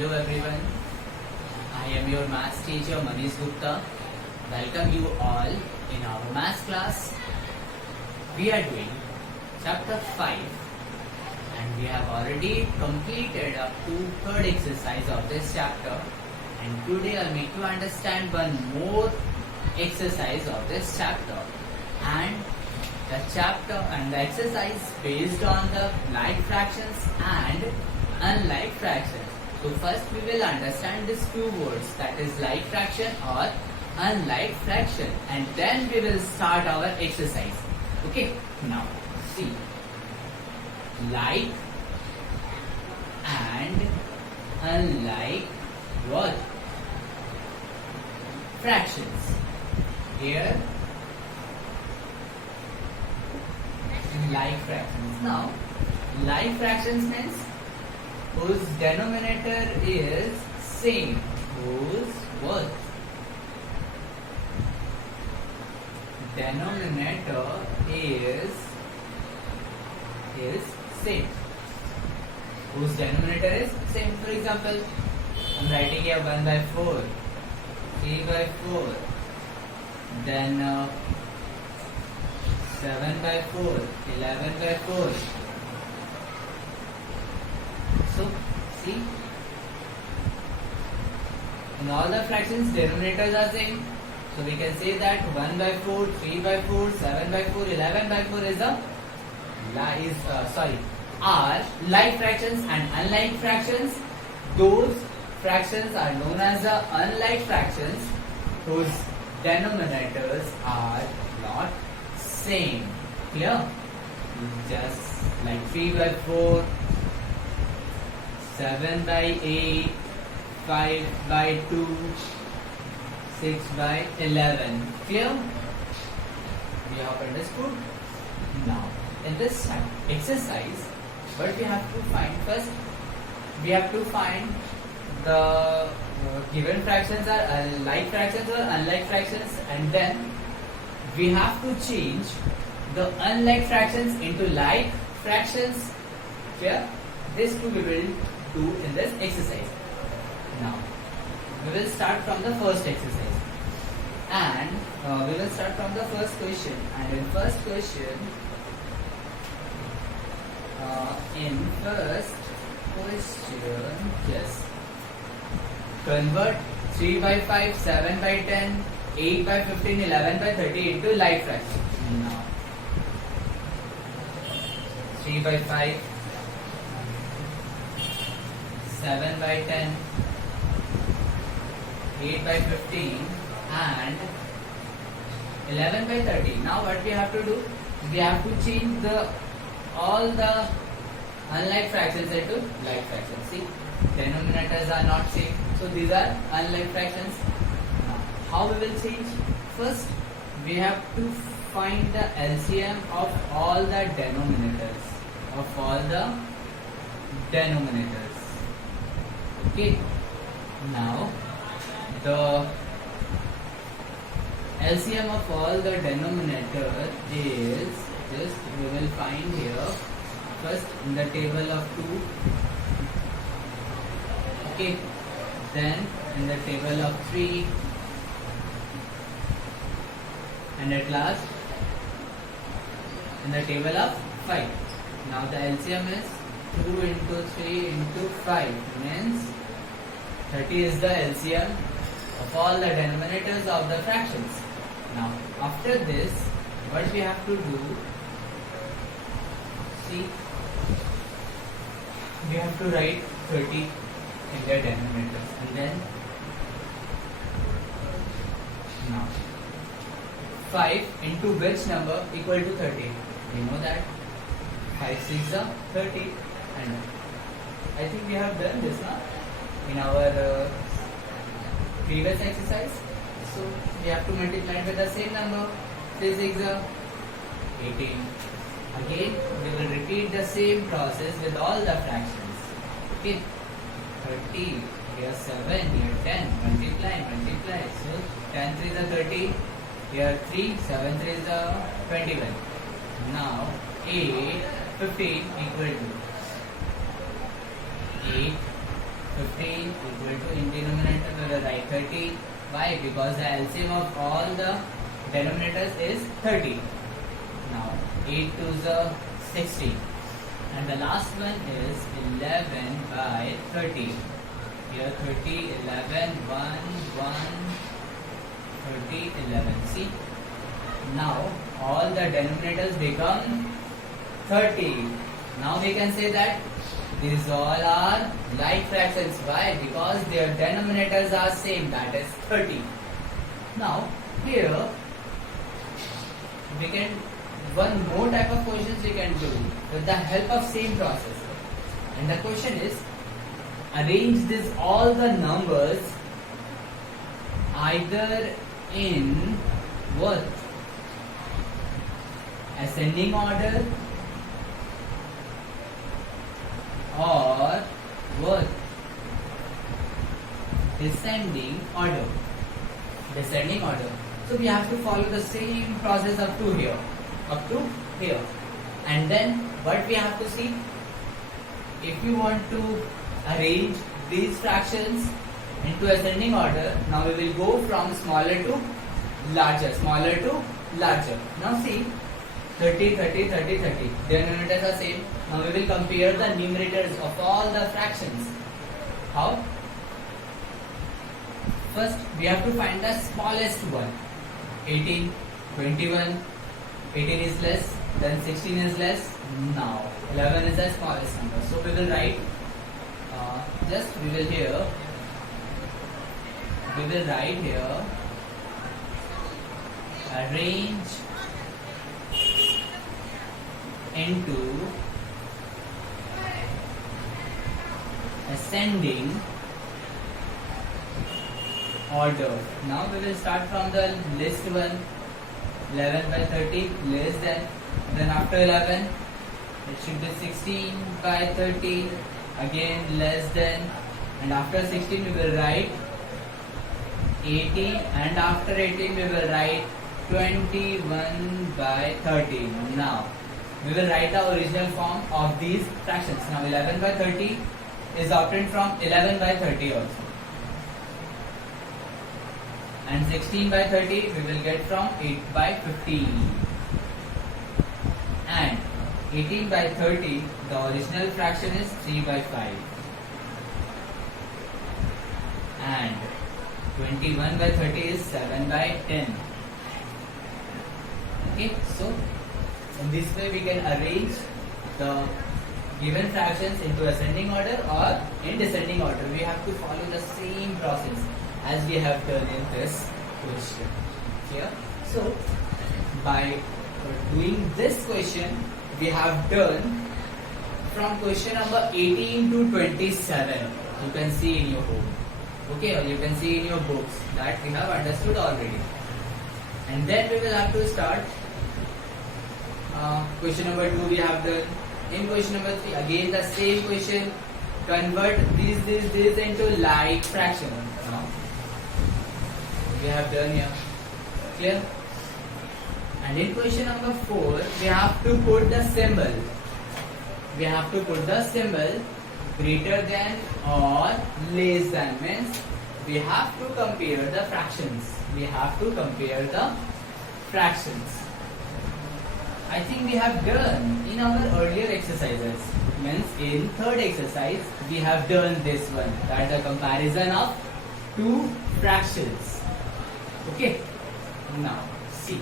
Hello everyone, I am your maths teacher Manish Gupta. Welcome you all in our maths class. We are doing chapter 5 and we have already completed up to third exercise of this chapter, and today I'll make you understand one more exercise of this chapter, and the chapter and the exercise based on the like fractions and unlike fractions. So first we will understand these two words, that is like fraction or unlike fraction, and then we will start our exercise. Okay, now see, like and unlike what? Fractions. Here like fractions. Now like fractions means whose denominator is same, whose what? Denominator is same. Whose denominator is same. For example, I am writing here 1 by 4, 3 by 4, then 7 by 4, 11 by 4. So, see, in all the fractions, denominators are same. So we can say that 1 by 4, 3 by 4, 7 by 4, 11 by 4 is are like fractions and unlike fractions. Those fractions are known as the unlike fractions whose denominators are not same. Clear? Just like 3 by 4, 7 by 8, 5 by 2, 6 by 11. Clear? We have understood? Now, in this exercise, what we have to find first, we have to find the given fractions are like fractions or unlike fractions, and then we have to change the unlike fractions into like fractions. Clear? This too we will do in this exercise. Now, we will start from the first exercise, and we will start from the first question. And in first question, yes, convert 3 by 5, 7 by 10, 8 by 15, 11 by 30 into like fraction. Now, 3 by 5, 7 by 10, 8 by 15 and 11 by 30. Now what we have to do? We have to change all the unlike fractions into like fractions. See, denominators are not same, so these are unlike fractions. Now, how we will change? First, we have to find the LCM of all the denominators. Okay. Now, the LCM of all the denominator is just we will find here first in the table of 2. Okay. Then in the table of 3, and at last in the table of 5. Now the LCM is 2 into 3 into 5 means 30 is the LCM of all the denominators of the fractions. Now after this, what we have to do? See, we have to write 30 in the denominators, and then now 5 into which number equal to 30? You know that 5 6 are 30, and I think we have done this now in our previous exercise. So we have to multiply it with the same number. 3 6 are 18. Again we will repeat the same process with all the fractions. Okay, 30, here 7, here 10, multiply. So 10 3 is 30, here 3, 7 3 is 21. Now 8, 15 equal to 8, 15 equal to, in denominator we will write 30. Why? Because the LCM of all the denominators is 30. Now 8 to the 16, and the last one is 11 by 30. Here 30, 11, 1, 1, 30, 11. See? Now all the denominators become 30. Now we can say that these all are like fractions. Why? Because their denominators are same, that is 30. Now here we can, one more type of questions we can do with the help of same process. And the question is, arrange this all the numbers either in what? Ascending order or what? Descending order. Descending order. So we have to follow the same process up to here. Up to here. And then what we have to see? If you want to arrange these fractions into ascending order, now we will go from smaller to larger. Smaller to larger. Now see, 30, 30, 30, 30. Their denominators are same. Now we will compare the numerators of all the fractions. How? First, we have to find the smallest one. 18, 21, 18 is less, then 16 is less. Now 11 is the smallest number. So we will write, we will write here, arrange into ascending order. Now we will start from the list one. 11 by 30 less than, then after 11 it should be 16 by 30, again less than, and after 16 we will write 18, and after 18 we will write 21 by 30. Now we will write the original form of these fractions. Now 11 by 30 is obtained from 11 by 30 also, and 16 by 30 we will get from 8 by 15, and 18 by 30 the original fraction is 3 by 5, and 21 by 30 is 7 by 10. Okay, so in this way we can arrange the given fractions into ascending order or in descending order. We have to follow the same process as we have done in this question here. So by doing this question, we have done from question number 18 to 27. You can see in your home, okay, or you can see in your books that we have understood already. And then we will have to start question number 2 we have done. In question number 3 again the same question, convert this into like fraction. We have done here, clear? And in question number 4 we have to put the symbol. We have to put the symbol greater than or less than, means we have to compare the fractions. We have to compare the fractions. I think we have done in our earlier exercises, means in third exercise we have done this one, that the comparison of two fractions. Okay, now see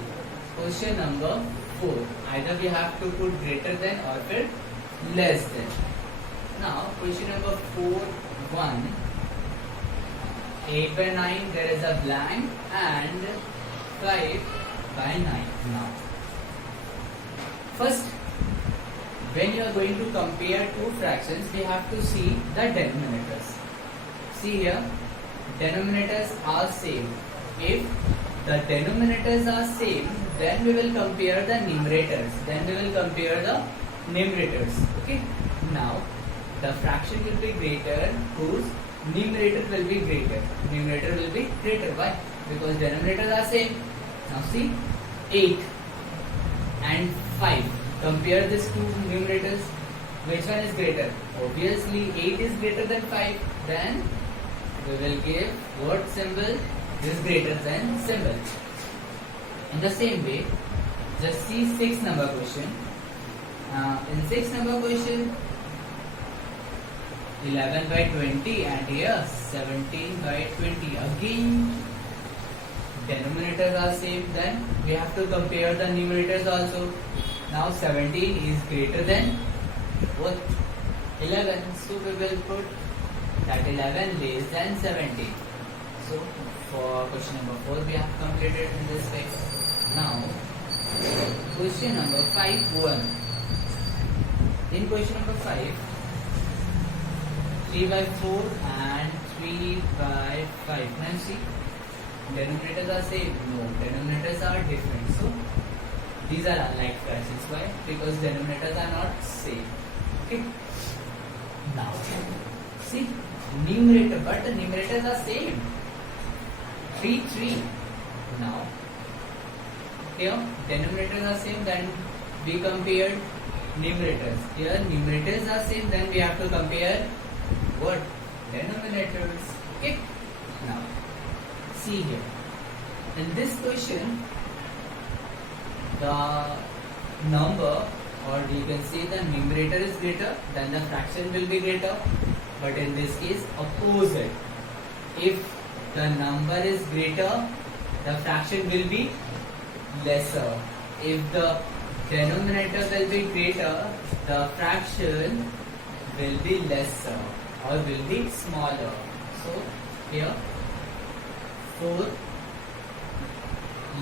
question number 4, either we have to put greater than or less than. Now question number 4 1, 8 by 9 there is a blank, and 5 by 9. Now first, when you are going to compare two fractions, we have to see the denominators. See here, denominators are same. If the denominators are same, then we will compare the numerators. Okay. Now the fraction will be greater whose numerator will be greater. Why? Because denominators are same. Now see, 8 and 5. Compare these two numerators. Which one is greater? Obviously 8 is greater than 5. Then we will give what symbol? This greater than symbol. In the same way, just see 6 number question. In 6 number question, 11 by 20 and here 17 by 20. Again, denominators are same, then we have to compare the numerators also. Now 17 is greater than what? 11. So we will put that 11 less than 17. So for question number 4 we have completed in this way. Now question number 5.1. In question number 5, 3 by 4 and 3 by 5. Now see, denominators are same. No, denominators are different. So these are unlike fractions. Why? Because denominators are not same. Okay. Now see, numerator, but the numerators are same. 3, 3. Now here denominators are same, then we compared numerators. Here numerators are same, then we have to compare what? Denominators. Okay. Now see here. In this question, the number, or you can say the numerator is greater, then the fraction will be greater. But in this case, opposite. If the number is greater, the fraction will be lesser. If the denominator will be greater, the fraction will be lesser or will be smaller. So here 4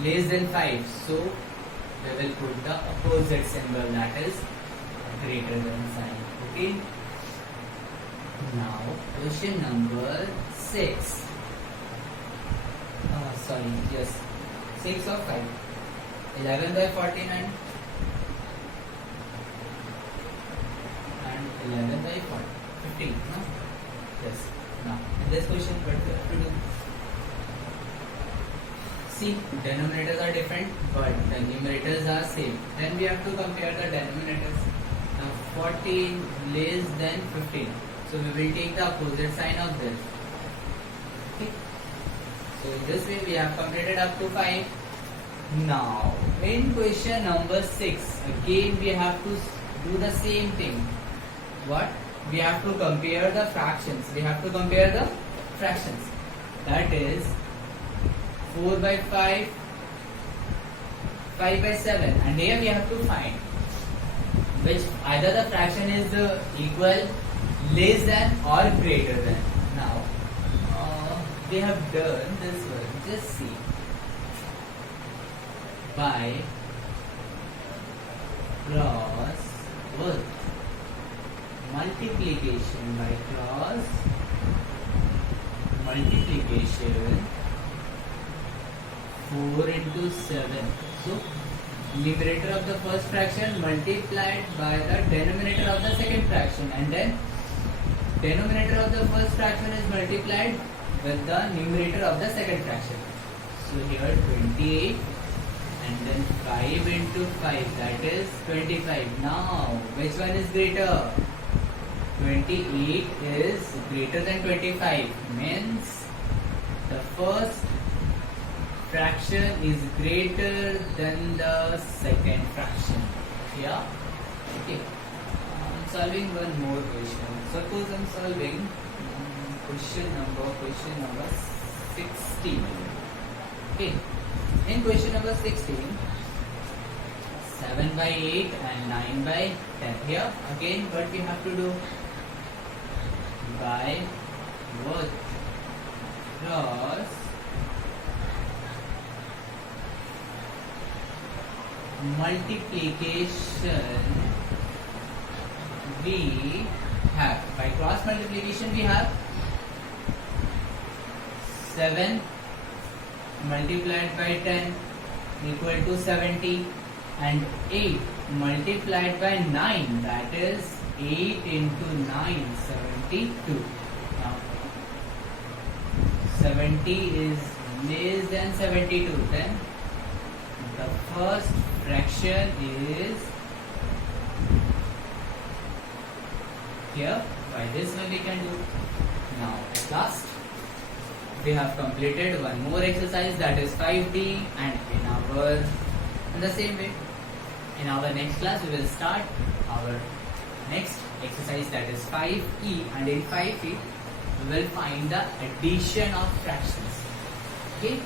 less than 5. So we will put the opposite symbol, that is greater than sign. Okay. Now question number 6. Sorry, yes, 6 or 5. 11 by 14 and 11 by 15. No? Yes. Now in this question what we have to do? See, denominators are different, but the numerators are same. Then we have to compare the denominators. Now 14 less than 15. So we will take the opposite sign of this. Okay. So in this way we have completed up to 5. Now in question number 6, again we have to do the same thing. What? We have to compare the fractions. We have to compare the fractions. That is 4 by 5, 5 by 7, and here we have to find which either the fraction is equal, less than or greater than. Now we have done this one. Just see, by cross with multiplication, by cross multiplication, 4 into 7. So numerator of the first fraction multiplied by the denominator of the second fraction, and then denominator of the first fraction is multiplied with the numerator of the second fraction. So here 28 and then 5 into 5, that is 25. Now which one is greater? 28 is greater than 25, means the first fraction is greater than the second fraction. Yeah. Okay. I'm solving one more question. Suppose I'm solving question number 16. Okay. In question number 16, 7 by 8 and 9 by 10. Here again what we have to do? By what? Cross multiplication we have. By cross multiplication we have 7 multiplied by 10 equal to 70, and 8 multiplied by 9, that is 8 into 9, 72. Now 70 is less than 72, then the first fraction is here by this way we can do. Now at last we have completed one more exercise, that is 5D, and in the same way in our next class we will start our next exercise, that is 5E, and in 5E we will find the addition of fractions. Okay.